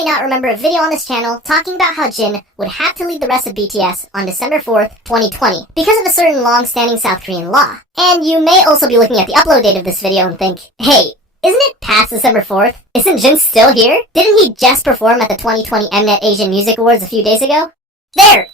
may not remember a video on this channel talking about how Jin would have to leave the rest of BTS on December 4th, 2020 because of a certain long-standing South Korean law. And you may also be looking at the upload date of this video and think, hey, isn't it past December 4th? Isn't Jin still here? Didn't he just perform at the 2020 Mnet Asian Music Awards a few days ago? There!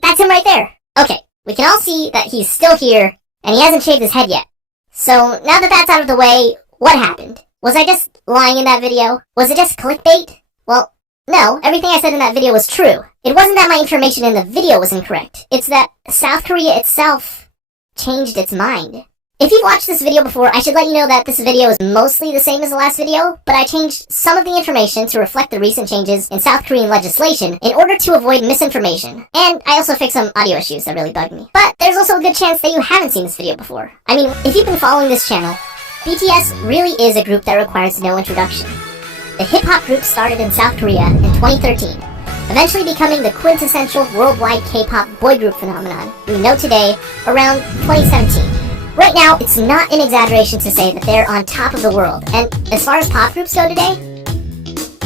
That's him right there! Okay, we can all see that he's still here, and he hasn't shaved his head yet. So, now that that's out of the way, what happened? Was I just lying in that video? Was it just clickbait? Well, no, everything I said in that video was true. It wasn't that my information in the video was incorrect. It's that South Korea itself changed its mind. If you've watched this video before, I should let you know that this video is mostly the same as the last video, but I changed some of the information to reflect the recent changes in South Korean legislation in order to avoid misinformation. And I also fixed some audio issues that really bugged me. But there's also a good chance that you haven't seen this video before. I mean, if you've been following this channel, BTS really is a group that requires no introduction. The hip-hop group started in South Korea in 2013, eventually becoming the quintessential worldwide K-pop boy group phenomenon we know today around 2017. Right now, it's not an exaggeration to say that they're on top of the world, and as far as pop groups go today,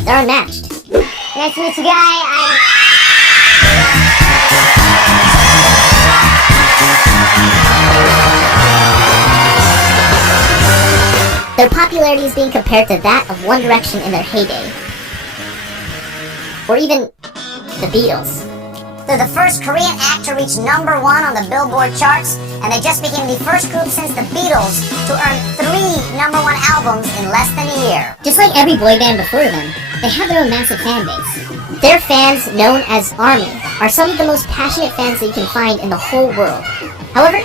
they're unmatched. Nice to meet you, guy. Their popularity is being compared to that of One Direction in their heyday. Or even the Beatles. They're the first Korean act to reach #1 on the Billboard charts, and they just became the first group since the Beatles to earn 3 #1 albums in less than a year. Just like every boy band before them, they have their own massive fan base. Their fans, known as ARMY, are some of the most passionate fans that you can find in the whole world. However,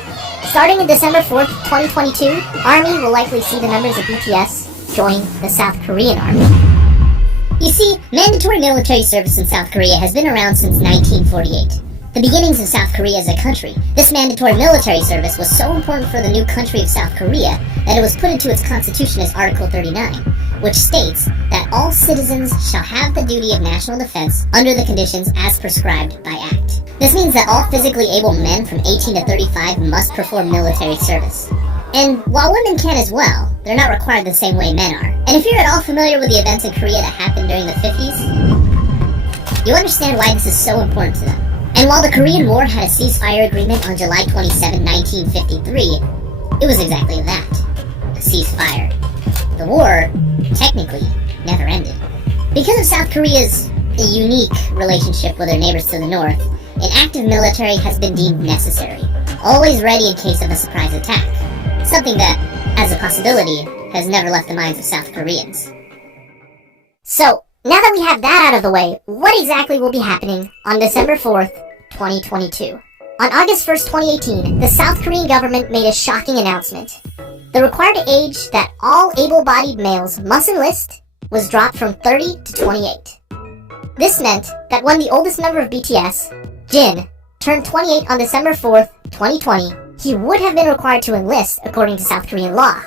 starting in December 4th, 2022, ARMY will likely see the members of BTS join the South Korean Army. You see, mandatory military service in South Korea has been around since 1948. The beginnings of South Korea as a country, this mandatory military service was so important for the new country of South Korea that it was put into its constitution as Article 39, which states that all citizens shall have the duty of national defense under the conditions as prescribed by Act. This means that all physically able men from 18 to 35 must perform military service. And while women can as well, they're not required the same way men are. And if you're at all familiar with the events in Korea that happened during the 50s, you understand why this is so important to them. And while the Korean War had a ceasefire agreement on July 27, 1953, it was exactly that, a ceasefire. The war, technically, never ended. Because of South Korea's unique relationship with their neighbors to the north, an active military has been deemed necessary, always ready in case of a surprise attack. Something that, as a possibility, has never left the minds of South Koreans. So, now that we have that out of the way, what exactly will be happening on December 4th, 2022? On August 1st, 2018, the South Korean government made a shocking announcement. The required age that all able-bodied males must enlist was dropped from 30 to 28. This meant that when the oldest member of BTS, Jin, turned 28 on December 4th, 2020, he would have been required to enlist according to South Korean law.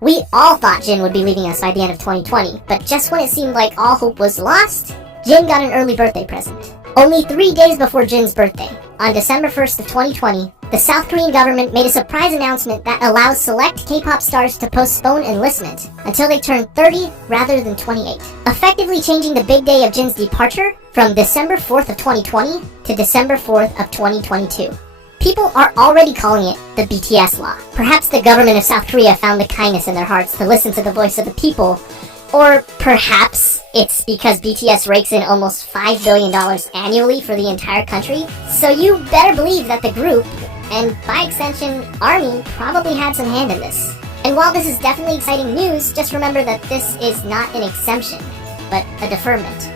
We all thought Jin would be leaving us by the end of 2020, but just when it seemed like all hope was lost, Jin got an early birthday present. Only 3 days before Jin's birthday, on December 1st of 2020, the South Korean government made a surprise announcement that allows select K-pop stars to postpone enlistment until they turn 30 rather than 28, effectively changing the big day of Jin's departure from December 4th of 2020 to December 4th of 2022. People are already calling it the BTS law. Perhaps the government of South Korea found the kindness in their hearts to listen to the voice of the people, or perhaps it's because BTS rakes in almost $5 billion annually for the entire country. So you better believe that the group, and by extension, ARMY, probably had some hand in this. And while this is definitely exciting news, just remember that this is not an exemption, but a deferment.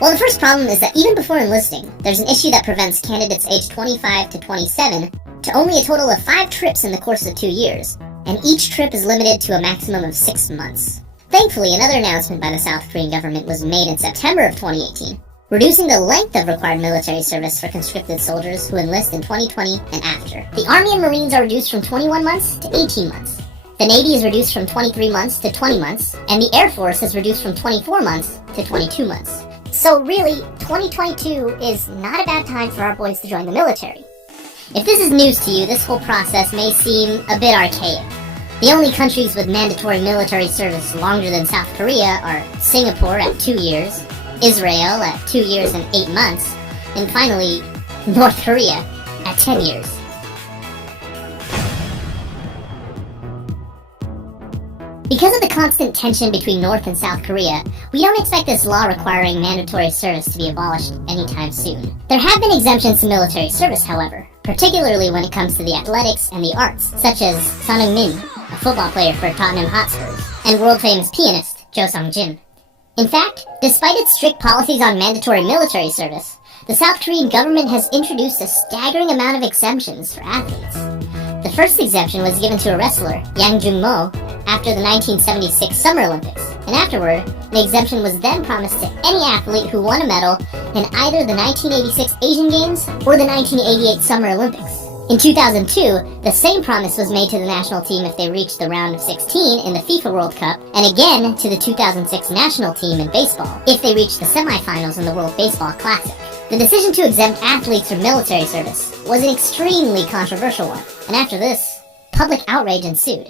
Well, the first problem is that even before enlisting, there's an issue that prevents candidates aged 25 to 27 to only a total of 5 trips in the course of 2 years, and each trip is limited to a maximum of 6 months. Thankfully, another announcement by the South Korean government was made in September of 2018, reducing the length of required military service for conscripted soldiers who enlist in 2020 and after. The Army and Marines are reduced from 21 months to 18 months. The Navy is reduced from 23 months to 20 months, and the Air Force is reduced from 24 months to 22 months. So really, 2022 is not a bad time for our boys to join the military. If this is news to you, this whole process may seem a bit archaic. The only countries with mandatory military service longer than South Korea are Singapore at 2 years, Israel at 2 years and 8 months, and finally, North Korea at 10 years. Because of the constant tension between North and South Korea, we don't expect this law requiring mandatory service to be abolished anytime soon. There have been exemptions to military service, however, particularly when it comes to the athletics and the arts, such as Son Heung-min, a football player for Tottenham Hotspurs, and world-famous pianist Jo Sung-jin. In fact, despite its strict policies on mandatory military service, the South Korean government has introduced a staggering amount of exemptions for athletes. The first exemption was given to a wrestler, Yang Jung-mo, after the 1976 Summer Olympics, and afterward, the exemption was then promised to any athlete who won a medal in either the 1986 Asian Games or the 1988 Summer Olympics. In 2002, the same promise was made to the national team if they reached the round of 16 in the FIFA World Cup, and again to the 2006 national team in baseball if they reached the semifinals in the World Baseball Classic. The decision to exempt athletes from military service was an extremely controversial one, and after this, public outrage ensued.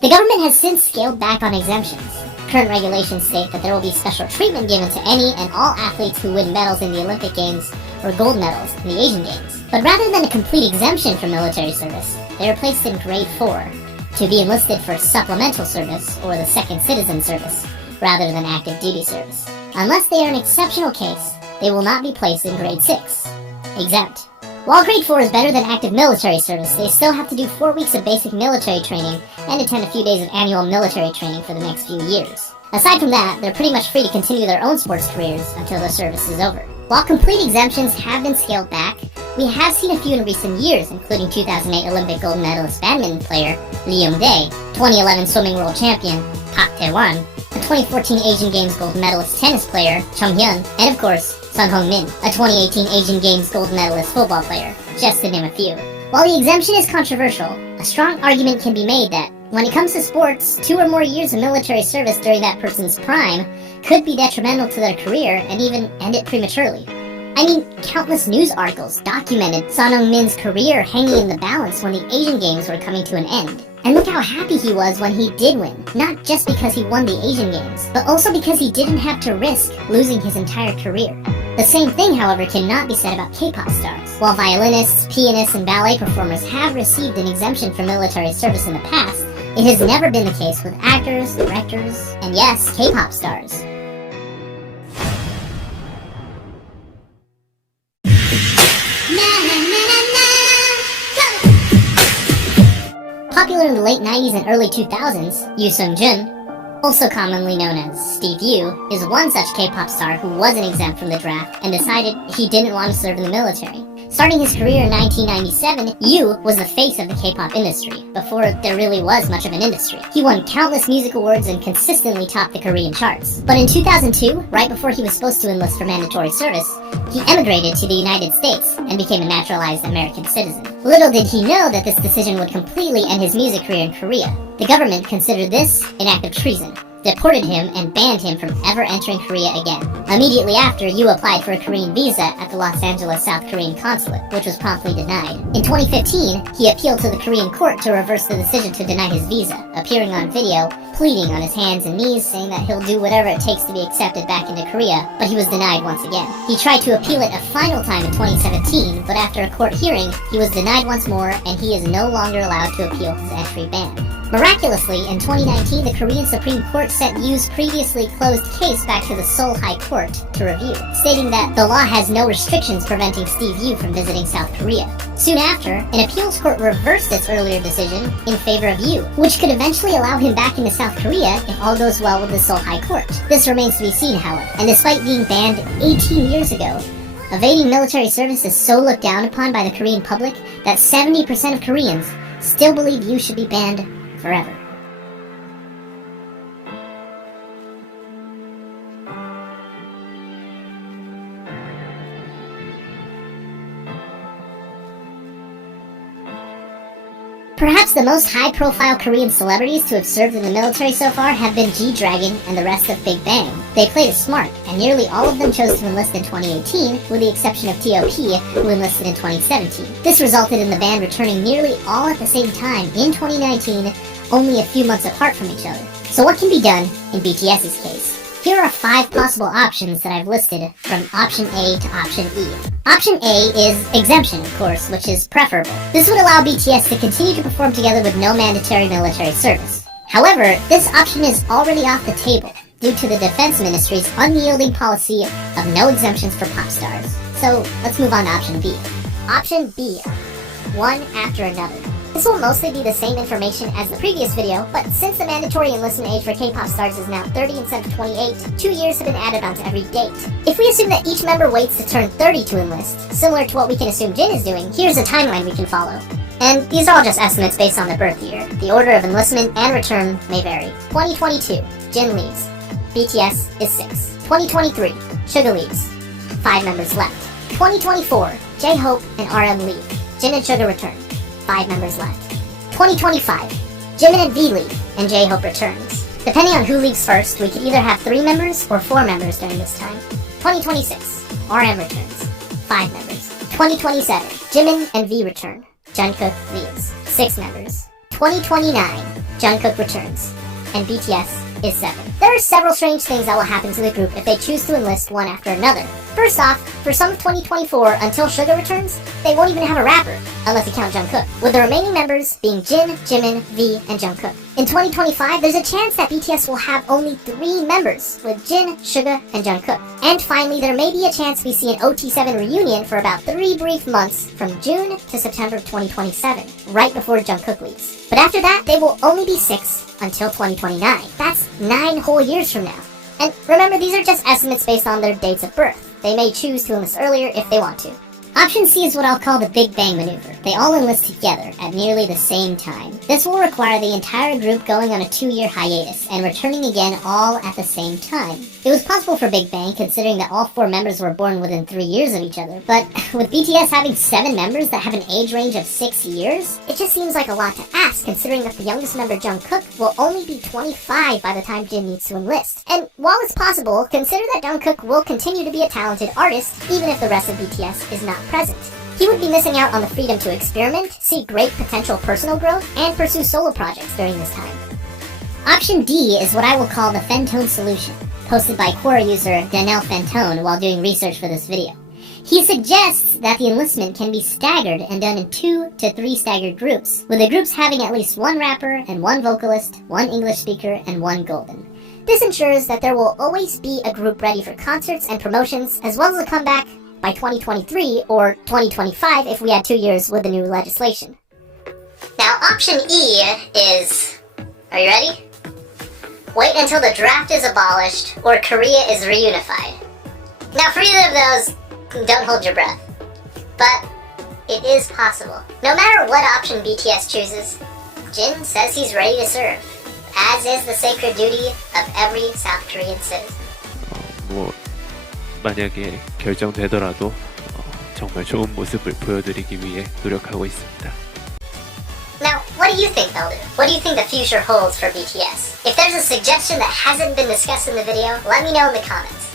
The government has since scaled back on exemptions. Current regulations state that there will be special treatment given to any and all athletes who win medals in the Olympic Games or gold medals in the Asian Games. But rather than a complete exemption from military service, they are placed in grade 4 to be enlisted for supplemental service or the second citizen service, rather than active duty service. Unless they are an exceptional case, they will not be placed in grade 6, exempt. While grade 4 is better than active military service, they still have to do 4 weeks of basic military training and attend a few days of annual military training for the next few years. Aside from that, they're pretty much free to continue their own sports careers until their service is over. While complete exemptions have been scaled back, we have seen a few in recent years, including 2008 Olympic gold medalist badminton player Lee Young-dae, 2011 swimming world champion Park Tae-won, a 2014 Asian Games gold medalist tennis player Chung Hyun, and of course, Son Heung-min, a 2018 Asian Games gold medalist football player, just to name a few. While the exemption is controversial, a strong argument can be made that, when it comes to sports, 2 or more years of military service during that person's prime could be detrimental to their career and even end it prematurely. I mean, countless news articles documented Son Heung-min's career hanging in the balance when the Asian Games were coming to an end. And look how happy he was when he did win, not just because he won the Asian Games, but also because he didn't have to risk losing his entire career. The same thing, however, cannot be said about K-pop stars. While violinists, pianists, and ballet performers have received an exemption from military service in the past, it has never been the case with actors, directors, and yes, K-pop stars. Popular in the late 90s and early 2000s, Yoo Sung-jun, also commonly known as Steve Yoo, is one such K-pop star who wasn't exempt from the draft and decided he didn't want to serve in the military. Starting his career in 1997, Yoo was the face of the K-pop industry, before there really was much of an industry. He won countless music awards and consistently topped the Korean charts. But in 2002, right before he was supposed to enlist for mandatory service, he emigrated to the United States and became a naturalized American citizen. Little did he know that this decision would completely end his music career in Korea. The government considered this an act of treason, deported him, and banned him from ever entering Korea again. Immediately after, Yoo applied for a Korean visa at the Los Angeles South Korean consulate, which was promptly denied. In 2015, he appealed to the Korean court to reverse the decision to deny his visa, appearing on video, pleading on his hands and knees, saying that he'll do whatever it takes to be accepted back into Korea, but he was denied once again. He tried to appeal it a final time in 2017, but after a court hearing, he was denied once more, and he is no longer allowed to appeal his entry ban. Miraculously, in 2019, the Korean Supreme Court sent Yoo's previously closed case back to the Seoul High Court to review, stating that the law has no restrictions preventing Steve Yoo from visiting South Korea. Soon after, an appeals court reversed its earlier decision in favor of Yoo, which could eventually allow him back into South Korea if all goes well with the Seoul High Court. This remains to be seen, however, and despite being banned 18 years ago, evading military service is so looked down upon by the Korean public that 70% of Koreans still believe Yoo should be banned forever. Perhaps the most high-profile Korean celebrities to have served in the military so far have been G-Dragon and the rest of Big Bang. They played it smart, and nearly all of them chose to enlist in 2018, with the exception of T.O.P., who enlisted in 2017. This resulted in the band returning nearly all at the same time in 2019, only a few months apart from each other. So what can be done in BTS's case? Here are 5 possible options that I've listed from option A to option E. Option A is exemption, of course, which is preferable. This would allow BTS to continue to perform together with no mandatory military service. However, this option is already off the table due to the Defense Ministry's unyielding policy of no exemptions for pop stars. So let's move on to option B. Option B, one after another. This will mostly be the same information as the previous video, but since the mandatory enlistment age for K-pop stars is now 30 instead of 28, 2 years have been added onto every date. If we assume that each member waits to turn 30 to enlist, similar to what we can assume Jin is doing, here's a timeline we can follow. And these are all just estimates based on their birth year. The order of enlistment and return may vary. 2022, Jin leaves. BTS is 6. 2023, Suga leaves. 5 members left. 2024, J-Hope and RM leave. Jin and Suga return. 5 members left. 2025, Jimin and V leave, and J-Hope returns. Depending on who leaves first, we could either have 3 members or 4 members during this time. 2026, RM returns. 5 members. 2027, Jimin and V return. Jungkook leaves. 6 members. 2029, Jungkook returns. And BTS is 7. There are several strange things that will happen to the group if they choose to enlist one after another. First off, for some of 2024 until Suga returns, they won't even have a rapper, unless you count Jungkook, with the remaining members being Jin, Jimin, V, and Jungkook. In 2025, there's a chance that BTS will have only 3 members, with Jin, Suga, and Jungkook. And finally, there may be a chance we see an OT7 reunion for about 3 brief months from June to September of 2027, right before Jungkook leaves. But after that, they will only be 6 until 2029. That's 9 whole years from now. And remember, these are just estimates based on their dates of birth. They may choose to enlist earlier if they want to. Option C is what I'll call the Big Bang maneuver. They all enlist together at nearly the same time. This will require the entire group going on a 2-year hiatus and returning again all at the same time. It was possible for Big Bang considering that all 4 members were born within 3 years of each other, but with BTS having 7 members that have an age range of 6 years, it just seems like a lot to ask considering that the youngest member, Jungkook, will only be 25 by the time Jin needs to enlist. And while it's possible, consider that Jungkook will continue to be a talented artist even if the rest of BTS is not present. He would be missing out on the freedom to experiment, see great potential personal growth, and pursue solo projects during this time. Option D is what I will call the Fentone solution, posted by Quora user Daniel Fentone while doing research for this video. He suggests that the enlistment can be staggered and done in 2 to 3 staggered groups, with the groups having at least 1 rapper and 1 vocalist, 1 English speaker, and 1 golden. This ensures that there will always be a group ready for concerts and promotions, as well as a comeback by 2023 or 2025 if we had 2 years with the new legislation. Now option E is, are you ready? Wait until the draft is abolished or Korea is reunified. Now for either of those, don't hold your breath. But it is possible. No matter what option BTS chooses, Jin says he's ready to serve, as is the sacred duty of every South Korean citizen. 만약에 결정되더라도 정말 좋은 모습을 보여드리기 위해 노력하고 있습니다. Now, what do you think, Elder? What do you think the future holds for BTS? If there's a suggestion that hasn't been discussed in the video, let me know in the comments.